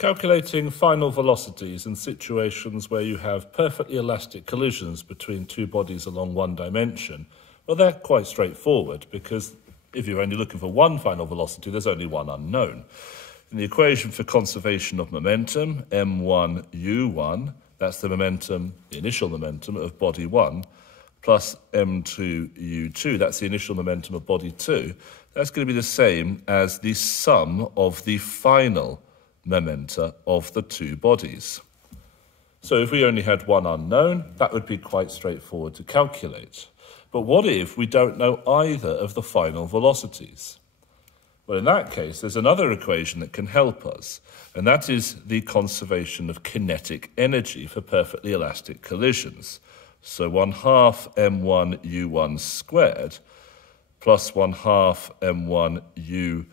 Calculating final velocities in situations where you have perfectly elastic collisions between two bodies along one dimension, well, they're quite straightforward because if you're only looking for one final velocity, there's only one unknown. In the equation for conservation of momentum, m1u1, that's the initial momentum of body 1, plus m2u2, that's the initial momentum of body 2, that's going to be the same as the sum of the final momenta of the two bodies. So if we only had one unknown, that would be quite straightforward to calculate. But what if we don't know either of the final velocities? Well, in that case, there's another equation that can help us, and that is the conservation of kinetic energy for perfectly elastic collisions. So 1/2 m1u1 squared plus 1/2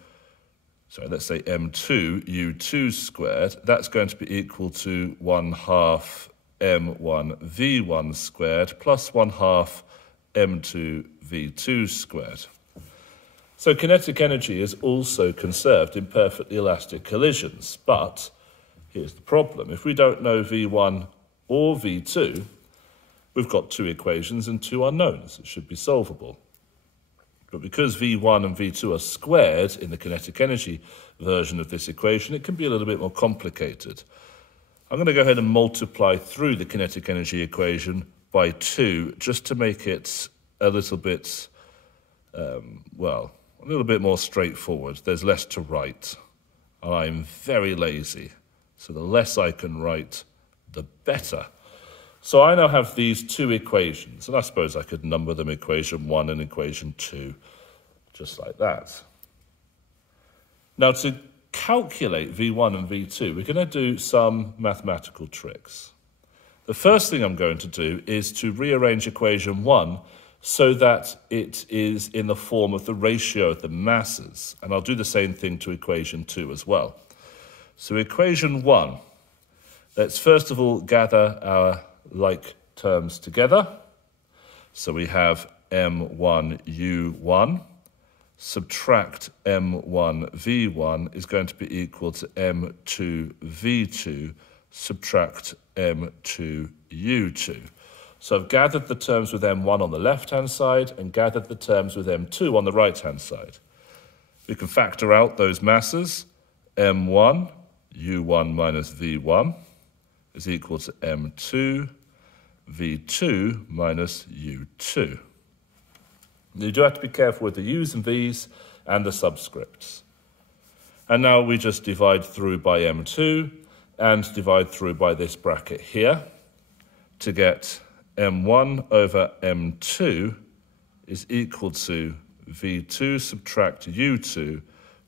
m2u2 squared, that's going to be equal to 1/2 m1v1 squared plus 1/2 m2v2 squared. So kinetic energy is also conserved in perfectly elastic collisions, but here's the problem. If we don't know v1 or v2, we've got two equations and two unknowns. It should be solvable. But because v1 and v2 are squared in the kinetic energy version of this equation, it can be a little bit more complicated. I'm going to go ahead and multiply through the kinetic energy equation by 2 just to make it a little bit, a little bit more straightforward. There's less to write, and I'm very lazy, so the less I can write, the better. So I now have these two equations, and I suppose I could number them equation 1 and equation 2, just like that. Now, to calculate v1 and v2, we're going to do some mathematical tricks. The first thing I'm going to do is to rearrange equation 1 so that it is in the form of the ratio of the masses, and I'll do the same thing to equation 2 as well. So equation 1, let's first of all gather our like terms together. So we have m1u1 subtract m1v1 is going to be equal to m2v2 subtract m2u2. So I've gathered the terms with m1 on the left-hand side and gathered the terms with m2 on the right-hand side. We can factor out those masses. m1 u1 minus v1 is equal to m2 v2 minus u2. You do have to be careful with the u's and v's and the subscripts. And now we just divide through by m2 and divide through by this bracket here to get m1 over m2 is equal to v2 subtract u2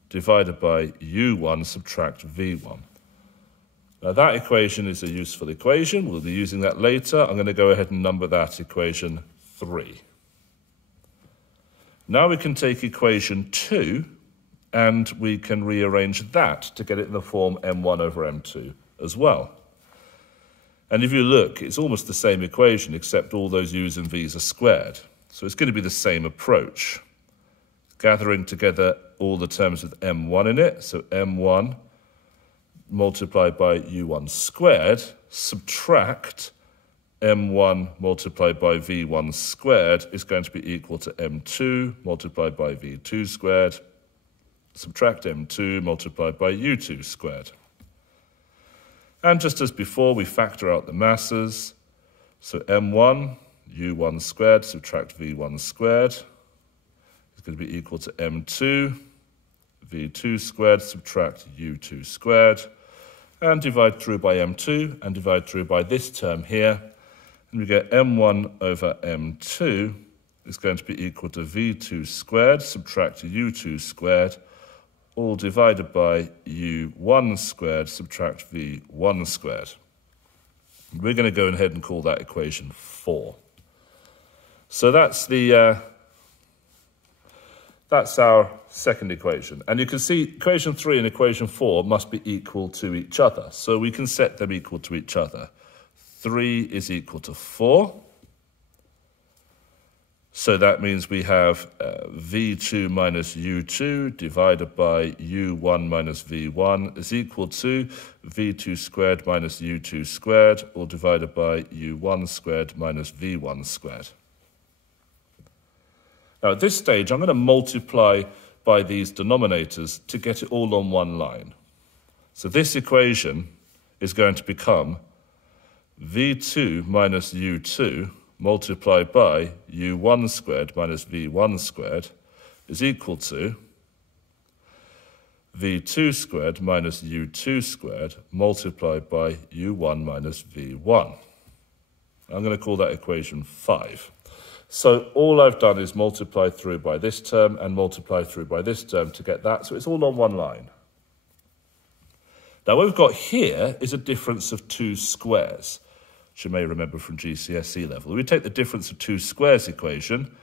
divided by u1 subtract v1. Now that equation is a useful equation. We'll be using that later. I'm going to go ahead and number that equation 3. Now we can take equation 2 and we can rearrange that to get it in the form m1 over m2 as well. And if you look, it's almost the same equation except all those u's and v's are squared. So it's going to be the same approach. Gathering together all the terms with m1 in it, so m1 multiplied by u1 squared, subtract m1 multiplied by v1 squared is going to be equal to m2 multiplied by v2 squared, subtract m2 multiplied by u2 squared. And just as before, we factor out the masses. So m1 u1 squared subtract v1 squared is going to be equal to m2 v2 squared subtract u2 squared, and divide through by m2 and divide through by this term here, and we get m1 over m2 is going to be equal to v2 squared subtract u2 squared, all divided by u1 squared subtract v1 squared. We're going to go ahead and call that equation 4. So that's our second equation. And you can see equation 3 and equation 4 must be equal to each other. So we can set them equal to each other. 3 is equal to 4. So that means we have V2 minus U2 divided by U1 minus V1 is equal to V2 squared minus U2 squared, all divided by U1 squared minus V1 squared. Now at this stage, I'm going to multiply by these denominators to get it all on one line. So this equation is going to become V2 minus U2 multiplied by U1 squared minus V1 squared is equal to V2 squared minus U2 squared multiplied by U1 minus V1. I'm going to call that equation 5. So all I've done is multiply through by this term and multiply through by this term to get that, so it's all on one line. Now what we've got here is a difference of 2 squares, which you may remember from GCSE level. We take the difference of 2 squares equation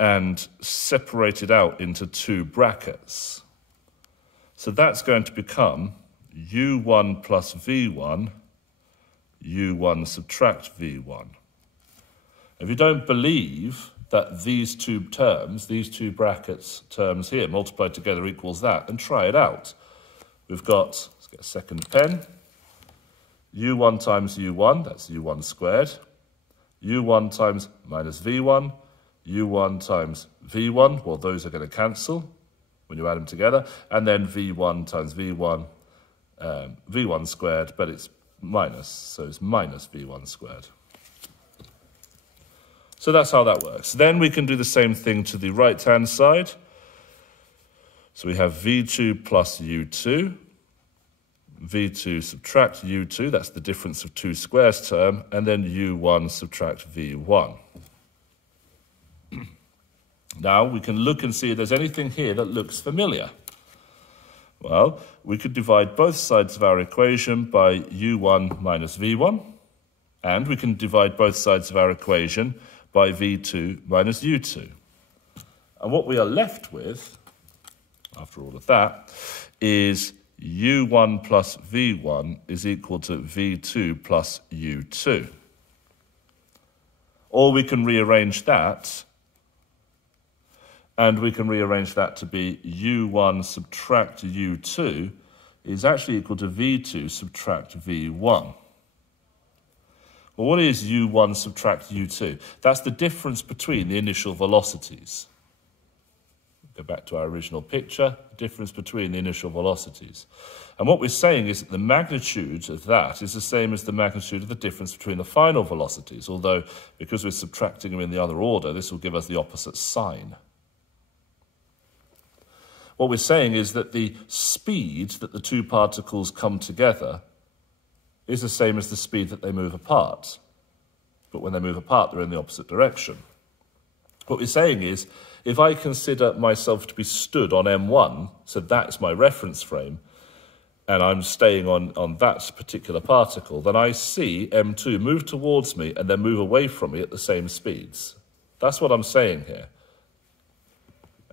and separate it out into 2 brackets. So that's going to become U1 plus V1, U1 subtract V1. If you don't believe that these two terms, these 2 brackets terms here multiplied together equals that, then try it out. We've got, let's get a second pen, U1 times U1, that's U1 squared, U1 times minus V1, U1 times V1, well those are going to cancel when you add them together, and then V1 times V1, V1 squared, but it's minus, so it's minus V1 squared. So that's how that works. Then we can do the same thing to the right-hand side. So we have V2 plus U2, V2 subtract U2, that's the difference of 2 squares term, and then U1 subtract V1. Now we can look and see if there's anything here that looks familiar. Well, we could divide both sides of our equation by U1 minus V1, and we can divide both sides of our equation by V2 minus U2. And what we are left with, after all of that, is U1 plus V1 is equal to V2 plus U2. Or we can rearrange that, and we can rearrange that to be U1 subtract U2 is actually equal to V2 subtract V1. Well, what is U1 subtract U2? That's the difference between the initial velocities. Go back to our original picture, difference between the initial velocities. And what we're saying is that the magnitude of that is the same as the magnitude of the difference between the final velocities, although because we're subtracting them in the other order, this will give us the opposite sign. What we're saying is that the speed that the 2 particles come together is the same as the speed that they move apart. But when they move apart, they're in the opposite direction. What we're saying is, if I consider myself to be stood on M1, so that's my reference frame, and I'm staying on that particular particle, then I see M2 move towards me and then move away from me at the same speeds. That's what I'm saying here.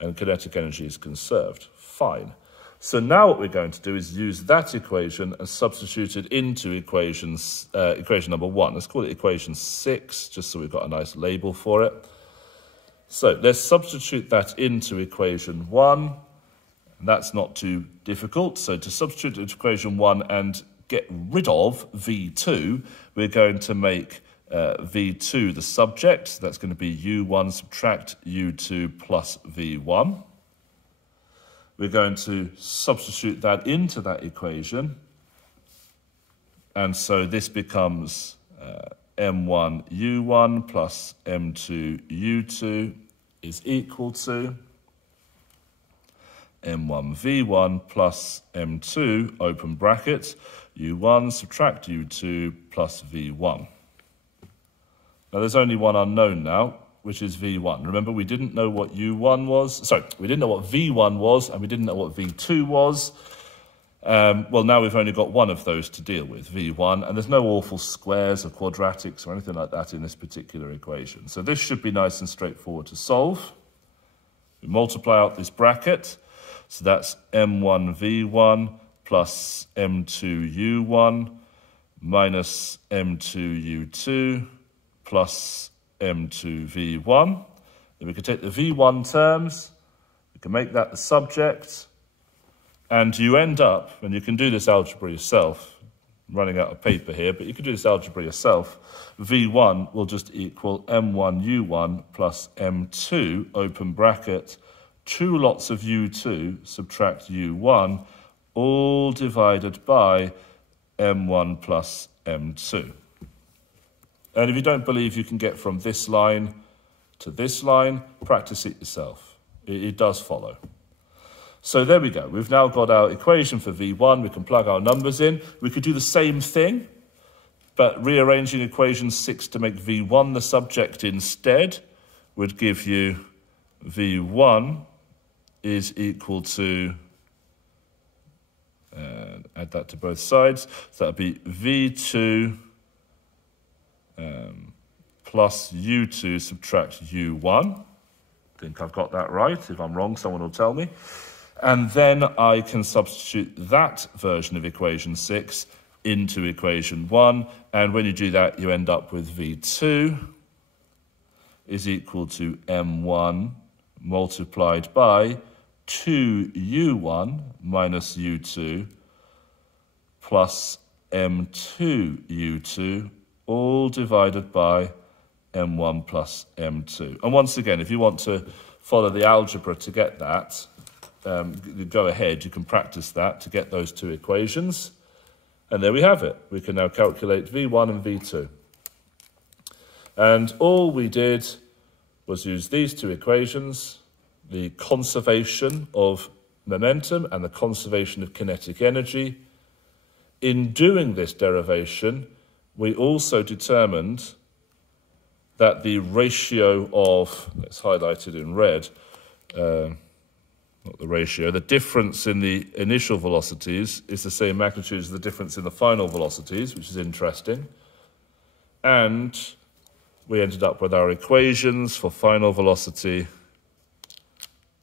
And kinetic energy is conserved. Fine. So now what we're going to do is use that equation and substitute it into equation number 1. Let's call it equation 6, just so we've got a nice label for it. So let's substitute that into equation 1. And that's not too difficult. So to substitute into equation 1 and get rid of V2, we're going to make V2 the subject. So that's going to be U1 subtract U2 plus V1. We're going to substitute that into that equation. And so this becomes M1 U1 plus M2 U2 is equal to M1 V1 plus M2, open bracket, U1 subtract U2 plus V1. Now there's only one unknown now, which is V1. Remember, we didn't know what U1 was. Sorry, we didn't know what V1 was, and we didn't know what V2 was. Well, now we've only got one of those to deal with, V1, and there's no awful squares or quadratics or anything like that in this particular equation. So this should be nice and straightforward to solve. We multiply out this bracket, so that's M1 V1 plus M2 U1 minus M2 U2 plus M2 V1. Then we can take the V1 terms, we can make that the subject, and you end up, and you can do this algebra yourself, I'm running out of paper here, but you can do this algebra yourself. V1 will just equal M1U1 plus M2, open bracket, 2 lots of U2, subtract U1, all divided by M1 plus M2. And if you don't believe you can get from this line to this line, practice it yourself. It does follow. So there we go. We've now got our equation for V1. We can plug our numbers in. We could do the same thing, but rearranging equation 6 to make V1 the subject instead would give you V1 is equal to, add that to both sides, so that would be V2 plus U2 subtract U1. I think I've got that right. If I'm wrong, someone will tell me. And then I can substitute that version of equation 6 into equation 1. And when you do that, you end up with V2 is equal to M1 multiplied by 2U1 minus U2 plus M2U2, all divided by M1 plus M2. And once again, if you want to follow the algebra to get that, go ahead, you can practice that to get those two equations. And there we have it. We can now calculate V1 and V2. And all we did was use these two equations, the conservation of momentum and the conservation of kinetic energy. In doing this derivation, we also determined that the ratio of, let's highlight it in red, not the ratio, the difference in the initial velocities is the same magnitude as the difference in the final velocities, which is interesting. And we ended up with our equations for final velocity,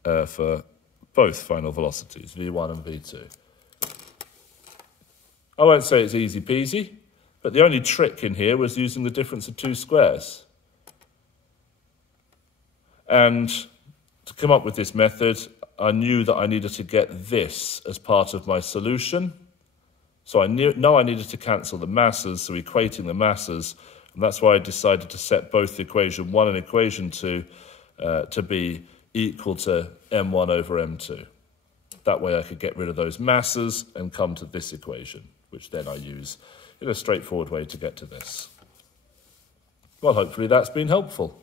for both final velocities, V1 and V2. I won't say it's easy peasy, but the only trick in here was using the difference of two squares. And to come up with this method, I knew that I needed to get this as part of my solution. So I know I needed to cancel the masses, so equating the masses, and that's why I decided to set both equation 1 and equation 2 to be equal to M1 over M2. That way I could get rid of those masses and come to this equation, which then I use in a straightforward way to get to this. Well, hopefully that's been helpful.